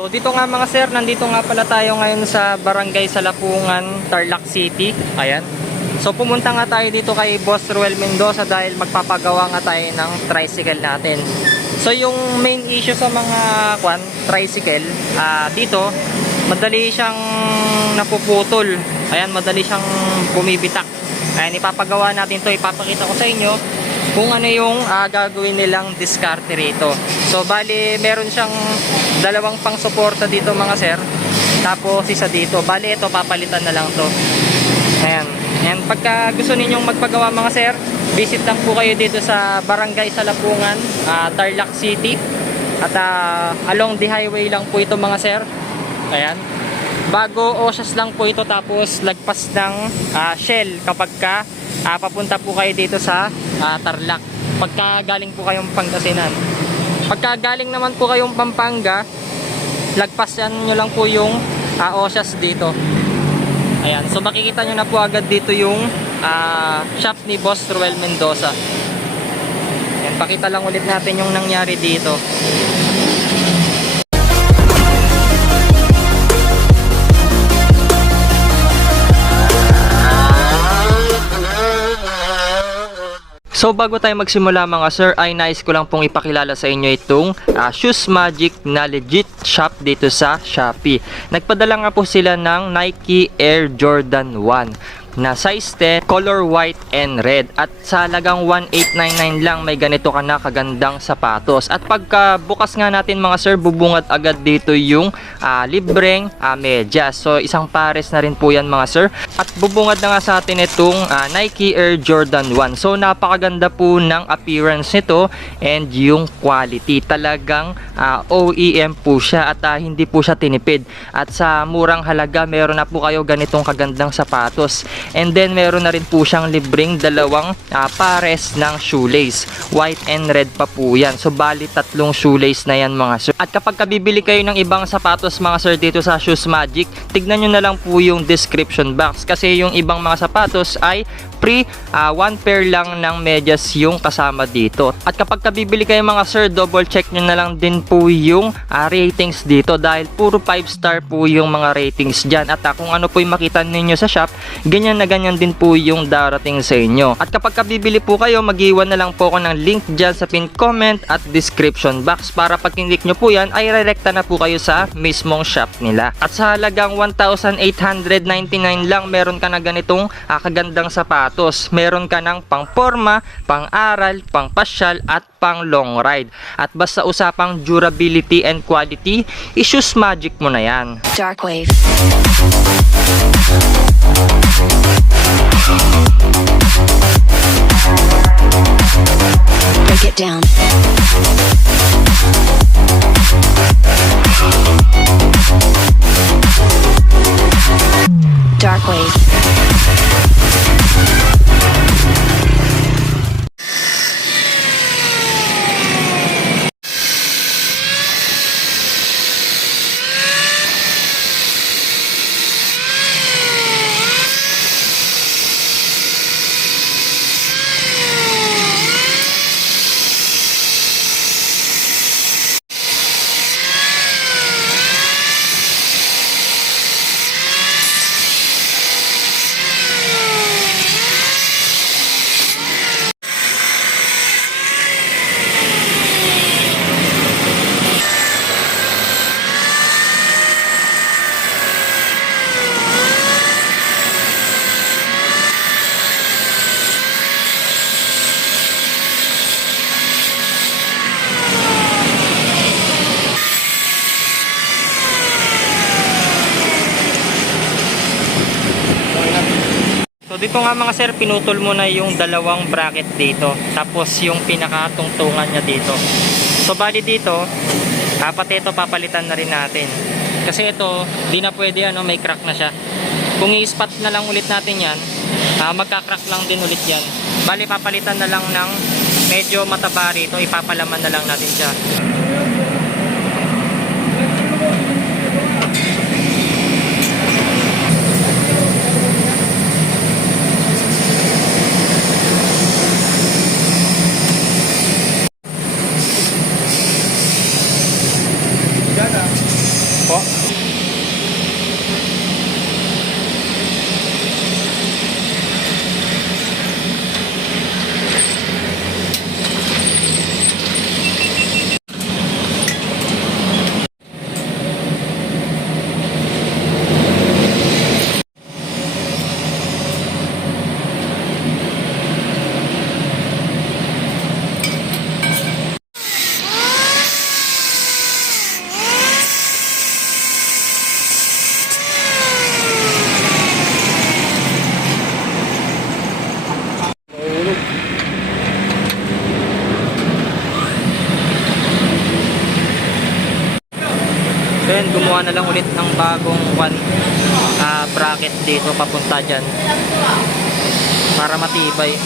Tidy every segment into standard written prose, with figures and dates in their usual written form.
So dito nga mga sir, nandito nga pala tayo ngayon sa Barangay Salapungan, Tarlac City. Ayan. So pumunta nga tayo dito kay Boss Ruel Mendoza dahil magpapagawa nga tayo ng tricycle natin. So yung main issue sa mga tricycle, dito madali siyang napuputol. Ayan, madali siyang bumibitak. Ayan, ipapagawa natin to, ipapakita ko sa inyo kung ano yung gagawin nilang diskarte rito. So bali meron siyang dalawang pang suporta dito mga sir, tapos isa dito. Bali ito papalitan na lang to. Ayan. And pagka gusto ninyong magpagawa mga sir, visit lang po kayo dito sa Barangay Salapungan, Tarlac City. At along the highway lang po ito mga sir. Ayan. Bago Osias lang po ito, tapos lagpas ng Shell kapag ka papunta po kayo dito sa Tarlac. Pagka galing po kayong Pangasinan. Pagka galing naman po kayong Pampanga, lagpasan nyo lang po yung Osias dito. Ayan, so makikita nyo na po agad dito yung shop ni Boss Ruel Mendoza. Ayan, pakita lang ulit natin yung nangyari dito. So bago tayo magsimula mga sir, ay nais ko lang pong ipakilala sa inyo itong Shoes Magic na legit shop dito sa Shopee. Nagpadala nga po sila ng Nike Air Jordan 1 na size 10, color white and red. At sa halagang 1899 lang may ganito ka na kagandang sapatos. At pagka bukas nga natin mga sir, bubungad agad dito yung libreng medyas. So isang pares na rin po yan mga sir. At bubungad na nga sa atin itong Nike Air Jordan 1. So napakaganda po ng appearance nito and yung quality. Talagang OEM po siya at hindi po siya tinipid. At sa murang halaga meron na po kayo ganitong kagandang sapatos. And then meron na rin po siyang libreng dalawang pares ng shoelace. White and red pa po yan. So bali tatlong shoelace na yan mga sir. At kapag bibili kayo ng ibang sapatos mga sir dito sa Shoes Magic, tignan nyo na lang po yung description box. Kasi yung ibang mga sapatos ay free, one pair lang ng medyas yung kasama dito. At kapag bibili kayo mga sir, double check nyo na lang din po yung ratings dito dahil puro 5 star po yung mga ratings dyan. At kung ano po yung makita ninyo sa shop, ganyan na ganyan din po yung darating sa inyo. At kapag bibili po kayo, mag-iwan na lang po ako ng link dyan sa pin comment at description box para pag click nyo po yan ay redirecta na po kayo sa mismong shop nila. At sa halagang 1,899 lang meron ka na ganitong kagandang sapatos. Meron ka ng pang forma, pang aral, pang pasyal at pang long ride. At basta usapang durability and quality, Shoes Magic mo na yan. Darkwave. Break it down. Darkwave. So dito nga mga sir, pinutol mo na yung dalawang bracket dito. Tapos yung pinakatungtungan niya dito. So bali dito, pati ito papalitan na rin natin. Kasi ito, di na pwede may crack na siya. Kung i-spot na lang ulit natin yan, magka-crack lang din ulit yan. Bali papalitan na lang ng medyo mataba rito, ipapalaman na lang natin siya. po. Then gumawa na lang ulit ng bagong bracket dito papunta dyan para matibay.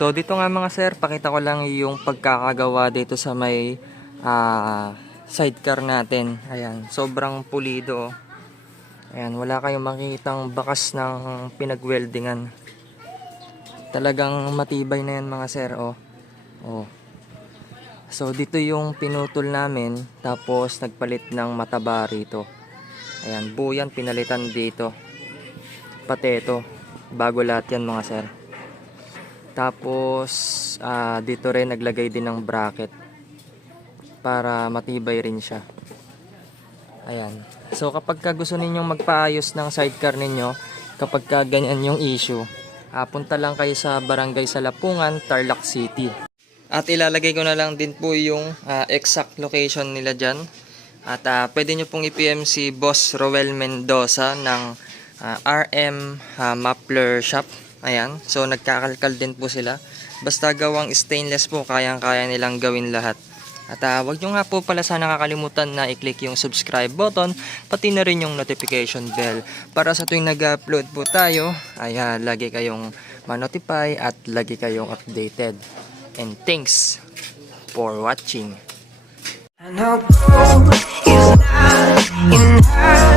So dito nga mga sir, pakita ko lang yung pagkakagawa dito sa may sidecar natin. Ayan, sobrang pulido. Ayan, wala kayong makikitang bakas ng pinag-weldingan. Talagang matibay na yan mga sir. Oh. So dito yung pinutol namin, tapos nagpalit ng mataba rito. Ayan, buo yan, pinalitan dito. Pati ito, bago lahat yan mga sir. Tapos dito rin naglagay din ng bracket para matibay rin siya. Ayan. So kapag gusto ninyong magpaayos ng sidecar ninyo, kapag ganyan yung issue, punta lang kayo sa Barangay Salapungan, Tarlac City. At ilalagay ko na lang din po yung exact location nila dyan. At pwede nyo pong i-PM si Boss Roel Mendoza ng RM Muffler Shop. Ayan, so nagkakalkal din po sila. Basta gawang stainless po, kayang-kaya nilang gawin lahat. At wag nyo nga po pala sana nakakalimutan na i-click yung subscribe button, pati na rin yung notification bell. Para sa tuwing nag-upload po tayo, ay lagi kayong ma-notify at lagi kayong updated. And thanks for watching. I know gold is not enough.